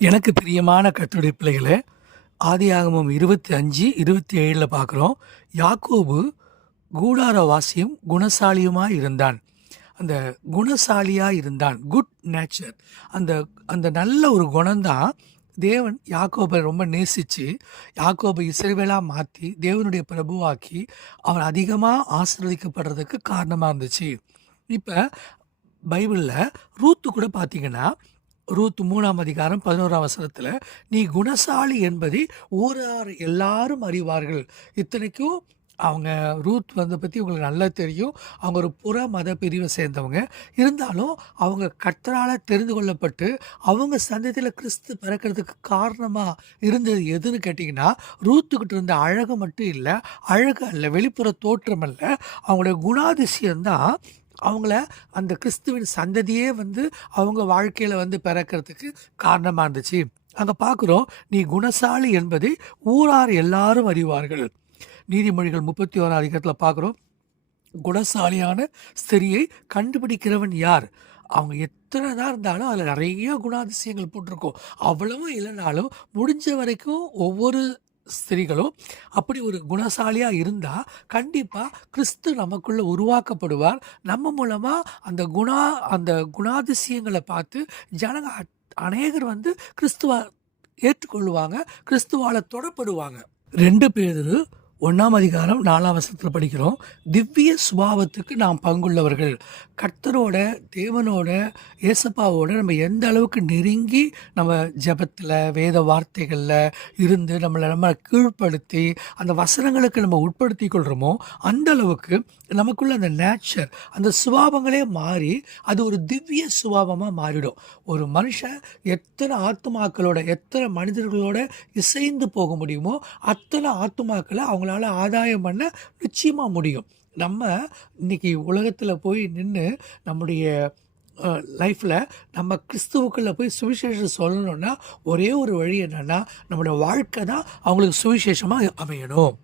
எனக்கு பிரியமான கர்த்தருடைய பிள்ளைகளே, ஆதியாகமம் 25:27 பார்க்குறோம். யாக்கோபு கூடாரவாசியும் குணசாலியுமாய் இருந்தான். அந்த குணசாலியாக இருந்தான், குட் நேச்சர். அந்த அந்த நல்ல ஒரு குணம்தான் தேவன் யாக்கோபை ரொம்ப நேசித்து யாக்கோபை இஸ்ரவேலாக மாற்றி தேவனுடைய பிரபுவாக்கி அவன் அதிகமாக ஆசீர்வதிக்கப்படுறதுக்கு காரணமாக இருந்துச்சு. இப்போ பைபிளில் ரூத்து கூட பார்த்தீங்கன்னா, ரூத் 3ஆம் அதிகாரம் 11ஆம் வசனத்தில், நீ குணசாலி என்பதை ஊரார் எல்லாரும் அறிவார்கள். இத்தனைக்கும் அவங்க ரூத் பற்றி உங்களுக்கு நல்லா தெரியும். அவங்க ஒரு புற மத பிரிவை சேர்ந்தவங்க. இருந்தாலும் அவங்க கர்த்தரால் தெரிந்து கொள்ளப்பட்டு அவங்க சந்ததியில் கிறிஸ்து பிறக்கிறதுக்கு காரணமாக இருந்தது எதுன்னு கேட்டிங்கன்னா, ரூத்துக்கிட்ட இருந்த அழகு மட்டும் இல்லை, அழகு அல்ல, வெளிப்புற தோற்றம் அல்ல, அவங்களுடைய குணாதிசயம்தான் அவங்கள அந்த கிறிஸ்துவின் சந்ததியே அவங்க வாழ்க்கையில் பிறக்கிறதுக்கு காரணமாக இருந்துச்சு. அங்கே பார்க்குறோம், நீ குணசாலி என்பதை ஊரார் எல்லாரும் அறிவார்கள். நீதிமொழிகள் 31ஆம் அதிகாரத்தில் பார்க்குறோம், குணசாலியான ஸ்திரியை கண்டுபிடிக்கிறவன் யார்? அவங்க எத்தனை தான் இருந்தாலும் அதில் நிறைய குணாதிசயங்கள் போட்டிருக்கோம். அவ்வளவும் இல்லைனாலும் முடிஞ்ச வரைக்கும் ஒவ்வொரு ஸ்திரீகளும் அப்படி ஒரு குணசாலியாக இருந்தால் கண்டிப்பாக கிறிஸ்து நமக்குள்ளே உருவாக்கப்படுவார். நம்ம மூலமாக அந்த குணாதிசயங்களை பார்த்து ஜனங்க அநேகர் கிறிஸ்துவ ஏற்றுக்கொள்ளுவாங்க, கிறிஸ்துவால் தொடப்படுவாங்க. 2 பேதுரு 1ஆம் அதிகாரம் 4ஆம் வசனத்தில் படிக்கிறோம், திவ்ய சுபாவத்துக்கு நாம் பங்குள்ளவர்கள். கர்த்தரோட, தேவனோட, ஏசப்பாவோட நம்ம எந்த அளவுக்கு நெருங்கி நம்ம ஜெபத்தில் வேத வார்த்தைகளில் இருந்து நம்ம கீழ்ப்படுத்தி அந்த வசனங்களுக்கு நம்ம உட்படுத்தி கொள்கிறோமோ அந்த அளவுக்கு நமக்குள்ள அந்த நேச்சர், அந்த சுபாவங்களே மாறி அது ஒரு திவ்ய சுபாவமாக மாறிடும். ஒரு மனுஷன் எத்தனை ஆத்துமாக்களோட, எத்தனை மனிதர்களோட இசைந்து போக முடியுமோ அத்தனை ஆத்துமாக்களை அவங்களால ஆதாயம் பண்ண நிச்சயமாக முடியும். நம்ம இன்னைக்கு உலகத்தில் போய் நின்று நம்முடைய லைஃப்பில் நம்ம கிறிஸ்துவுக்குள்ளே போய் சுவிசேஷம் சொல்லணுன்னா ஒரே ஒரு வழி என்னென்னா, நம்மளோட வாழ்க்கை தான் அவங்களுக்கு சுவிசேஷமாக அமையணும்.